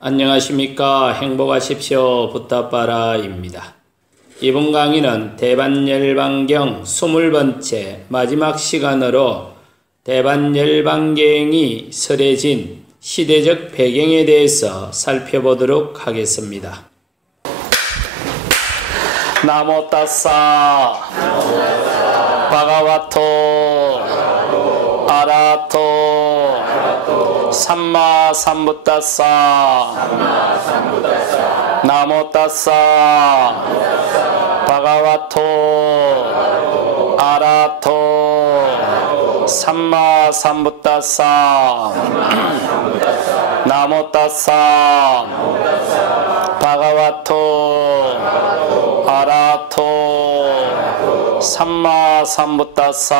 안녕하십니까. 행복하십시오. 부타빠라입니다. 이번 강의는 대반열반경 20번째 마지막 시간으로 대반열반경이 설해진 시대적 배경에 대해서 살펴보도록 하겠습니다. 나모 따사 바가와토 아라토 삼마 삼부따사 나모 따사 바가와토 아라토 삼마 삼부따사 나모 따사 바가와토 아라토 삼마 삼부따사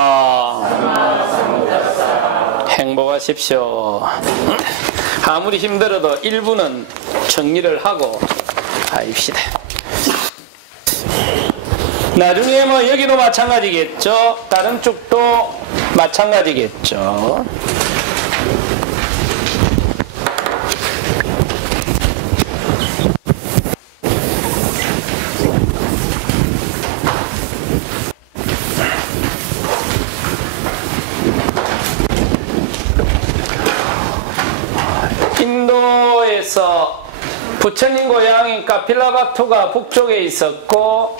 행복하십시오. 아무리 힘들어도 일부는 정리를 하고 가입시다. 나중에 뭐 여기도 마찬가지겠죠. 다른 쪽도 마찬가지겠죠. 인도에서 부처님 고향인 카필라바투가 북쪽에 있었고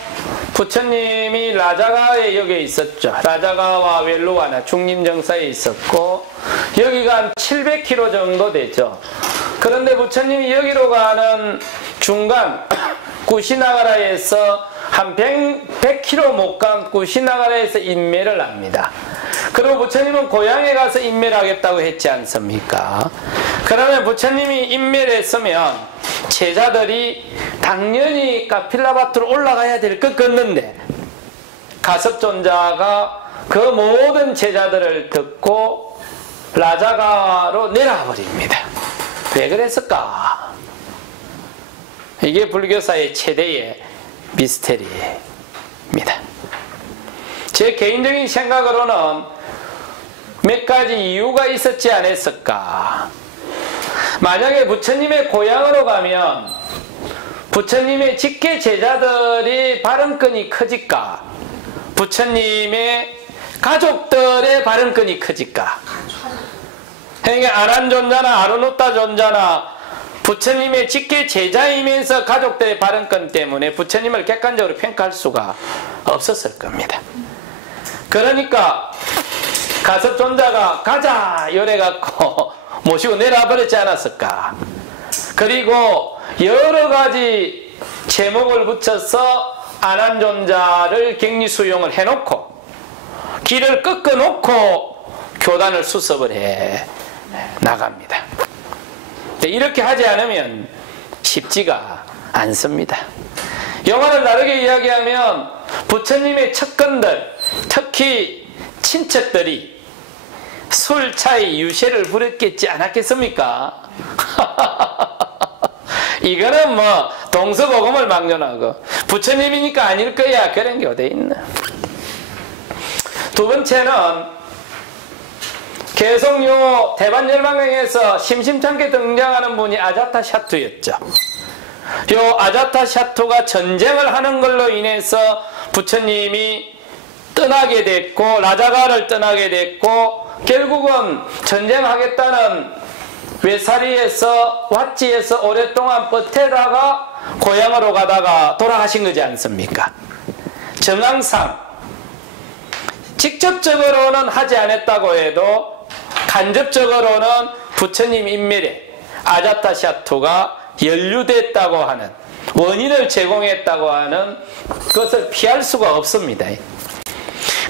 부처님이 라자가의 역에 있었죠. 라자가와 웰루와나 중림정사에 있었고 여기가 한 700km 정도 되죠. 그런데 부처님이 여기로 가는 중간 구시나가라에서 한 100km 못 간 구시나가라에서 인매를 합니다. 그리고 부처님은 고향에 가서 인매를 하겠다고 했지 않습니까? 그러면 부처님이 인매를 했으면 제자들이 당연히 카필라바투로 올라가야 될 것 같는데 가섭존자가 그 모든 제자들을 듣고 라자가로 내려가 버립니다. 왜 그랬을까? 이게 불교사의 최대의 미스테리입니다. 제 개인적인 생각으로는 몇 가지 이유가 있었지 않았을까? 만약에 부처님의 고향으로 가면 부처님의 직계 제자들이 발언권이 커질까? 부처님의 가족들의 발언권이 커질까? 그러니까 아란존자나 아르노타 존자나 부처님의 직계 제자이면서 가족들의 발언권 때문에 부처님을 객관적으로 평가할 수가 없었을 겁니다. 그러니까 가섭존자가 가자 이래갖고 모시고 내려와 버렸지 않았을까. 그리고 여러 가지 제목을 붙여서 아난존자를 격리수용을 해놓고 길을 꺾어놓고 교단을 수습을 해 나갑니다. 이렇게 하지 않으면 쉽지가 않습니다. 영화를 다르게 이야기하면 부처님의 척근들, 특히 친척들이 술차의 유세를 부렸겠지 않았겠습니까? 이거는 뭐 동서고금을 막론하고 부처님이니까 아닐 거야 그런 게 어디 있나. 두 번째는 계속 요 대반열반경에서 심심찮게 등장하는 분이 아자타샤투였죠. 요 아자타샤투가 전쟁을 하는 걸로 인해서 부처님이 떠나게 됐고 라자가를 떠나게 됐고 결국은 전쟁하겠다는 외사리에서 왓지에서 오랫동안 버태다가 고향으로 가다가 돌아가신 거지 않습니까? 정황상 직접적으로는 하지 않았다고 해도 간접적으로는 부처님 인멸에 아자타샤투가 연루됐다고 하는 원인을 제공했다고 하는 것을 피할 수가 없습니다.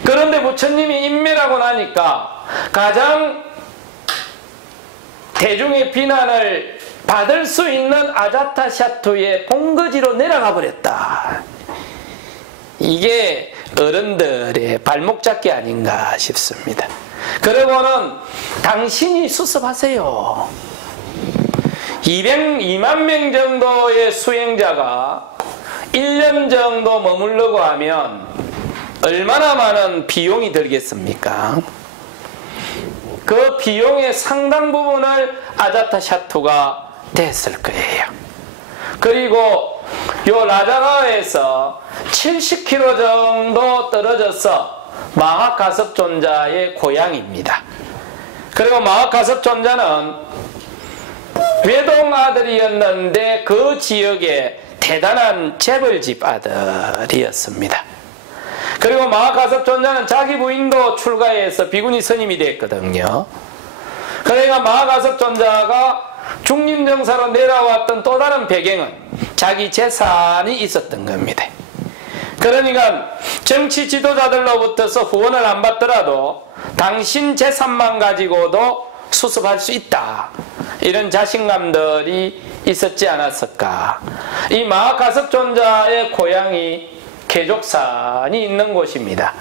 그런데 부처님이 인멸하고 나니까 가장 대중의 비난을 받을 수 있는 아자타샤투의 본거지로 내려가 버렸다. 이게 어른들의 발목 잡기 아닌가 싶습니다. 그러고는 당신이 수습하세요. 200만 명 정도의 수행자가 1년 정도 머무르고 하면 얼마나 많은 비용이 들겠습니까? 그 비용의 상당 부분을 아자타샤투가 됐을 거예요. 그리고 요 라자가에서 70km 정도 떨어져서 마하가섭존자의 고향입니다. 그리고 마하가섭존자는 외동 아들이었는데 그 지역에 대단한 재벌집 아들이었습니다. 그리고 마하가섭존자는 자기 부인도 출가해서 비구니 스님이 됐거든요. 그러니까 마하가섭존자가 중림정사로 내려왔던 또 다른 배경은 자기 재산이 있었던 겁니다. 그러니까 정치 지도자들로부터서 후원을 안 받더라도 당신 재산만 가지고도 수습할 수 있다, 이런 자신감들이 있었지 않았을까. 이 마하가섭존자의 고향이 계족산이 있는 곳입니다.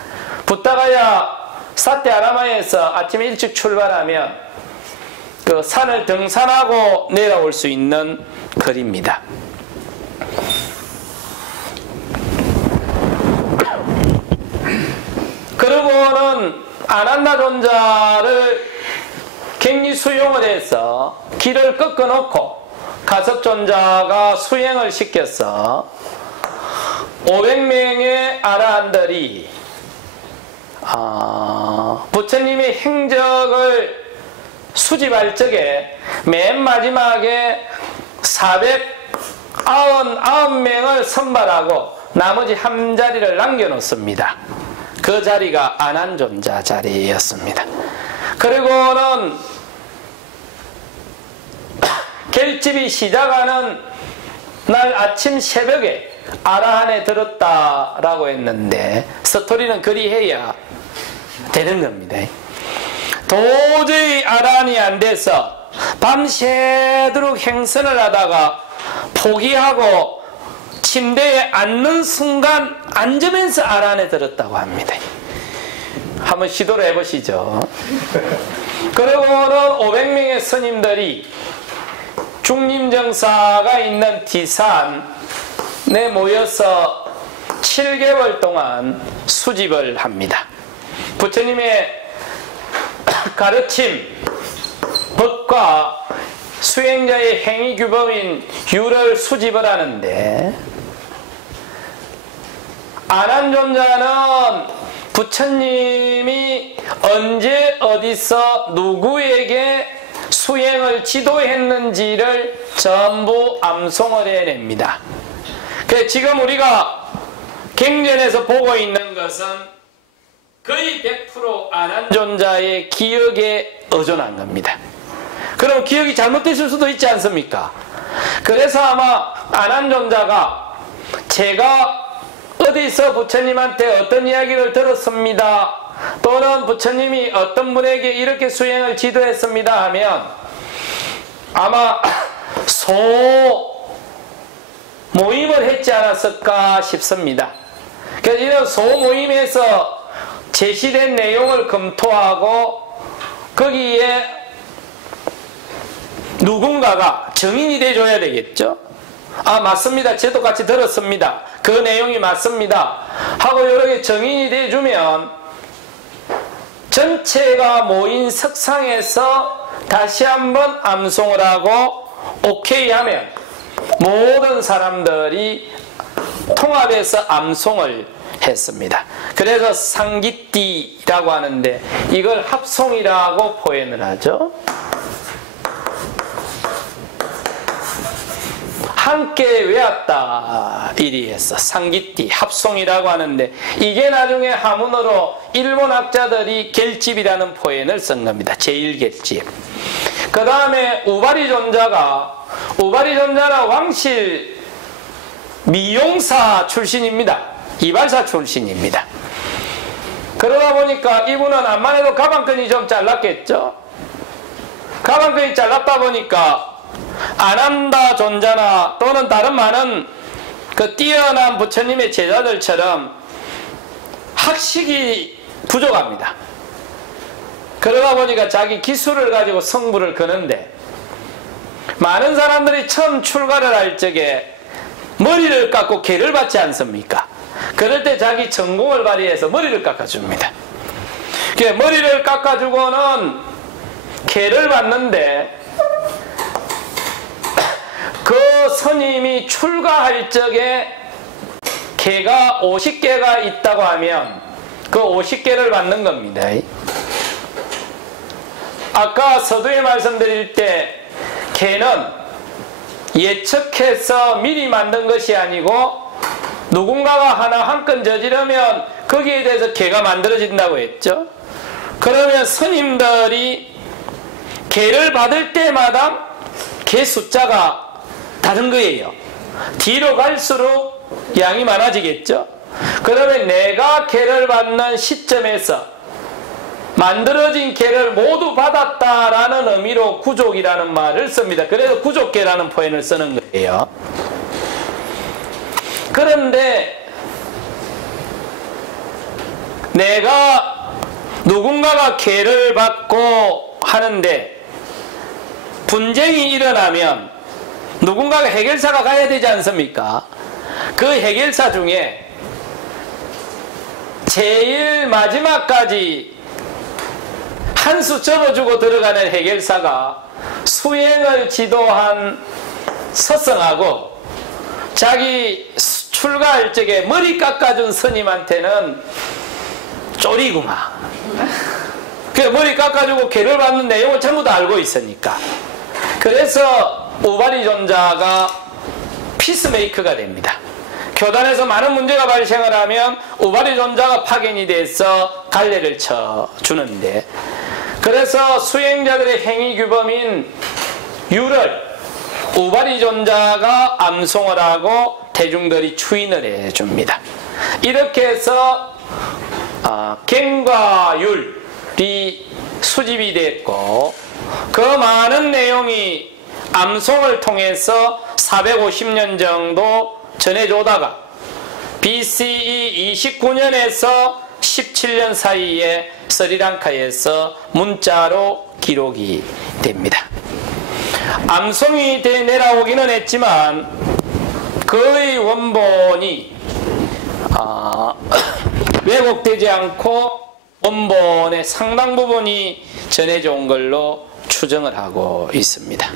부타가야 사테아라마에서 아침 일찍 출발하면 그 산을 등산하고 내려올 수 있는 거리입니다. 그러고는 아난다 존자를 격리 수용을 해서 길을 꺾어놓고 가섭존자가 수행을 시켜서 500명의 아라한들이 부처님의 행적을 수집할 적에 맨 마지막에 499명을 선발하고 나머지 한 자리를 남겨놓습니다. 그 자리가 아난존자 자리였습니다. 그리고는 결집이 시작하는 날 아침 새벽에 아라한에 들었다라고 했는데 스토리는 그리 해야 되는 겁니다. 도저히 아라한이 안 돼서 밤새도록 행선을 하다가 포기하고 침대에 앉는 순간 앉으면서 아라한에 들었다고 합니다. 한번 시도를 해보시죠. 그리고는 500명의 스님들이 중림정사가 있는 디산에 모여서 7개월 동안 수집을 합니다. 부처님의 가르침, 법과 수행자의 행위 규범인 유를 수집을 하는데, 아난존자는 부처님이 언제 어디서 누구에게 수행을 지도했는지를 전부 암송을 해냅니다. 그래서 지금 우리가 경전에서 보고 있는 것은 거의 100% 아난존자의 기억에 의존한 겁니다. 그럼 기억이 잘못됐을 수도 있지 않습니까? 그래서 아마 아난존자가 제가 어디서 부처님한테 어떤 이야기를 들었습니다, 또는 부처님이 어떤 분에게 이렇게 수행을 지도했습니다 하면 아마 소모임을 했지 않았을까 싶습니다. 그래서 이런 소모임에서 제시된 내용을 검토하고 거기에 누군가가 증인이 돼줘야 되겠죠. 아, 맞습니다, 저도 같이 들었습니다, 그 내용이 맞습니다 하고 이렇게 증인이 돼주면 전체가 모인 석상에서 다시 한번 암송을 하고 오케이 하면 모든 사람들이 통합해서 암송을 했습니다. 그래서 상기띠라고 하는데 이걸 합송이라고 표현을 하죠. 함께 외웠다 이리해서 상기띠, 합송이라고 하는데, 이게 나중에 하문으로 일본 학자들이 결집이라는 표현을 쓴 겁니다. 제1결집. 그 다음에 우바리존자는 왕실 미용사 출신입니다. 이발사 출신입니다. 그러다 보니까 이분은 암만 해도 가방끈이 좀 잘랐겠죠. 가방끈이 잘랐다 보니까 아난다 존자나 또는 다른 많은 그 뛰어난 부처님의 제자들처럼 학식이 부족합니다. 그러다 보니까 자기 기술을 가지고 성부를 거는데, 많은 사람들이 처음 출가를 할 적에 머리를 깎고 개를 받지 않습니까? 그럴 때 자기 전공을 발휘해서 머리를 깎아줍니다. 머리를 깎아주고는 개를 받는데 스님이 출가할 적에 개가 50개가 있다고 하면 그 50개를 받는 겁니다. 아까 서두에 말씀드릴 때 개는 예측해서 미리 만든 것이 아니고 누군가가 하나 한 건 저지르면 거기에 대해서 개가 만들어진다고 했죠. 그러면 스님들이 개를 받을 때마다 개 숫자가 다른 거예요. 뒤로 갈수록 양이 많아지겠죠. 그러면 내가 개를 받는 시점에서 만들어진 개를 모두 받았다라는 의미로 구족이라는 말을 씁니다. 그래서 구족개라는 표현을 쓰는 거예요. 그런데 내가 누군가가 개를 받고 하는데 분쟁이 일어나면 누군가가 해결사가 가야 되지 않습니까? 그 해결사 중에 제일 마지막까지 한 수 접어주고 들어가는 해결사가 수행을 지도한 서성하고 자기 출가할 적에 머리 깎아준 스님한테는 쪼리구만. 그 머리 깎아주고 개를 받는 내용을 전부 다 알고 있으니까. 그래서 우바리존자가 피스메이커가 됩니다. 교단에서 많은 문제가 발생을 하면 우바리존자가 파견이 돼서 갈래를 쳐주는데, 그래서 수행자들의 행위규범인 유를 우바리존자가 암송을 하고 대중들이 추인을 해줍니다. 이렇게 해서 갱과 율이 수집이 됐고, 그 많은 내용이 암송을 통해서 450년 정도 전해주다가 BCE 29년에서 17년 사이에 스리랑카에서 문자로 기록이 됩니다. 암송이 돼 내려오기는 했지만 그의 원본이 왜곡되지 않고 원본의 상당 부분이 전해져 온 걸로 추정을 하고 있습니다.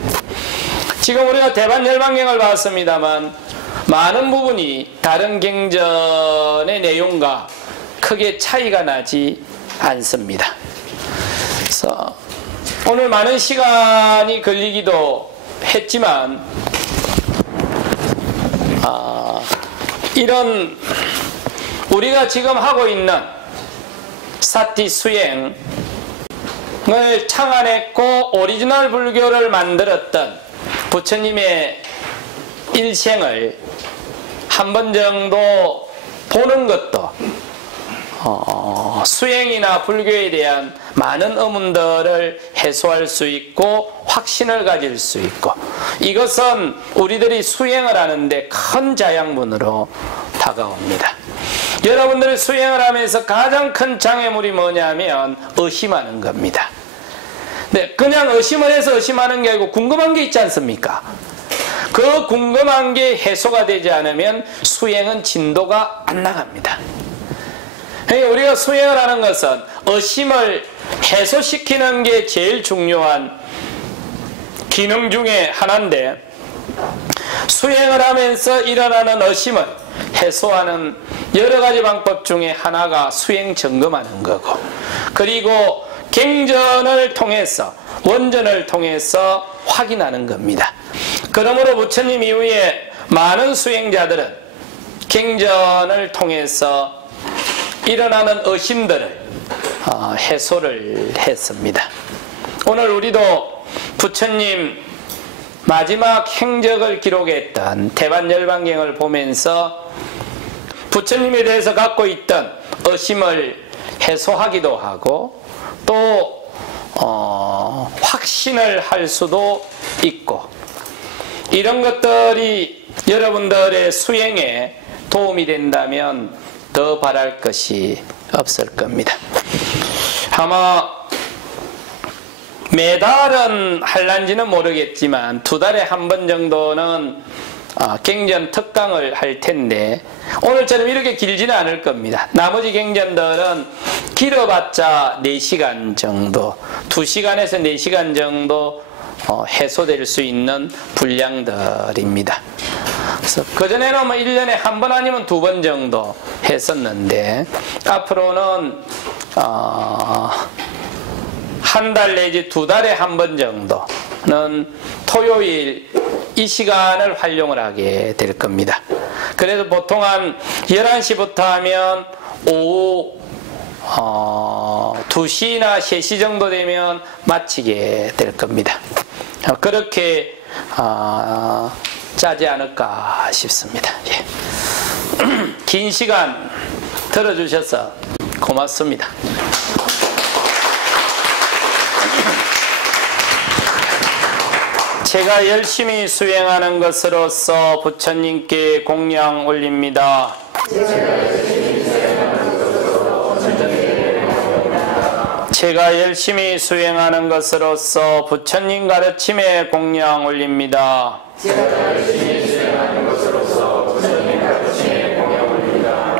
지금 우리가 대반열반경을 봤습니다만 많은 부분이 다른 경전의 내용과 크게 차이가 나지 않습니다. 그래서 오늘 많은 시간이 걸리기도 했지만 이런 우리가 지금 하고 있는 사티 수행을 창안했고 오리지널 불교를 만들었던 부처님의 일생을 한 번 정도 보는 것도 수행이나 불교에 대한 많은 의문들을 해소할 수 있고 확신을 가질 수 있고, 이것은 우리들이 수행을 하는데 큰 자양분으로 다가옵니다. 여러분들이 수행을 하면서 가장 큰 장애물이 뭐냐면 의심하는 겁니다. 네, 그냥 의심을 해서 의심하는 게 아니고 궁금한 게 있지 않습니까? 그 궁금한 게 해소가 되지 않으면 수행은 진도가 안 나갑니다. 우리가 수행을 하는 것은 의심을 해소시키는 게 제일 중요한 기능 중에 하나인데, 수행을 하면서 일어나는 의심을 해소하는 여러 가지 방법 중에 하나가 수행 점검하는 거고, 그리고 갱전을 통해서 원전을 통해서 확인하는 겁니다. 그러므로 부처님 이후에 많은 수행자들은 갱전을 통해서 일어나는 의심들을 해소를 했습니다. 오늘 우리도 부처님 마지막 행적을 기록했던 대반열반경을 보면서 부처님에 대해서 갖고 있던 의심을 해소하기도 하고 또 확신을 할 수도 있고, 이런 것들이 여러분들의 수행에 도움이 된다면 더 바랄 것이 없을 겁니다. 아마 매달은 할란지는 모르겠지만 2달에 한 번 정도는 갱전 특강을 할 텐데 오늘처럼 이렇게 길지는 않을 겁니다. 나머지 갱전들은 길어봤자 4시간 정도, 2시간에서 4시간 정도 해소될 수 있는 분량들입니다. 그래서 그전에는 뭐 1년에 한 번 아니면 2번 정도 했었는데 앞으로는 한 달 내지 2달에 한 번 정도는 토요일 이 시간을 활용을 하게 될 겁니다. 그래서 보통 한 11시부터 하면 오후 2시나 3시 정도 되면 마치게 될 겁니다. 그렇게 짜지 않을까 싶습니다. 예. 긴 시간 들어주셔서 고맙습니다. 제가 열심히 수행하는 것으로서 부처님께 공양 올립니다. 제가 열심히 수행하는 것으로서 부처님 가르침에 공양 올립니다.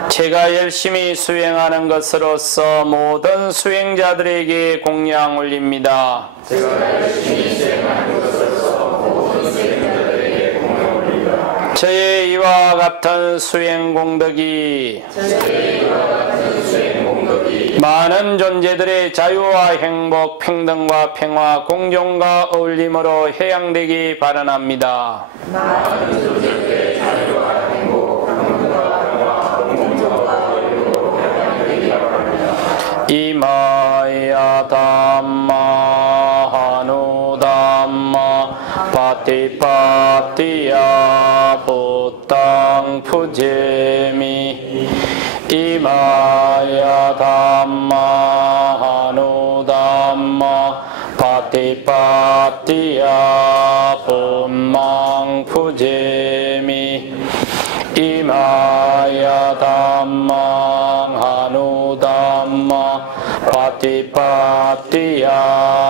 제가 열심히 수행하는 것으로서 모든 수행자들에게 공양 올립니다. 저의 이와 같은 수행 공덕이 많은 존재들의 자유와 행복, 평등과 평화, 공존과 어울림으로 해양되기 바라납니다. 이마야 담마 하누 담마 파티파티야 부땅 푸제미 이마야 담마 하누 담마 파티파티야 분망 푸제미 이마야 담마 하누 담마 파티파티야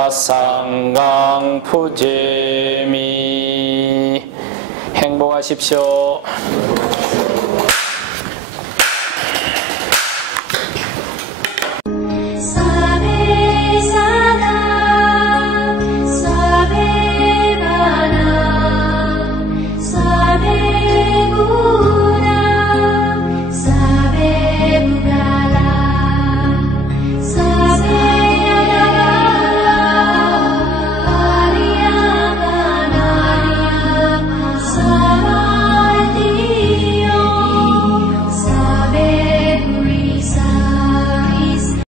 상강 푸제미 행복하십시오.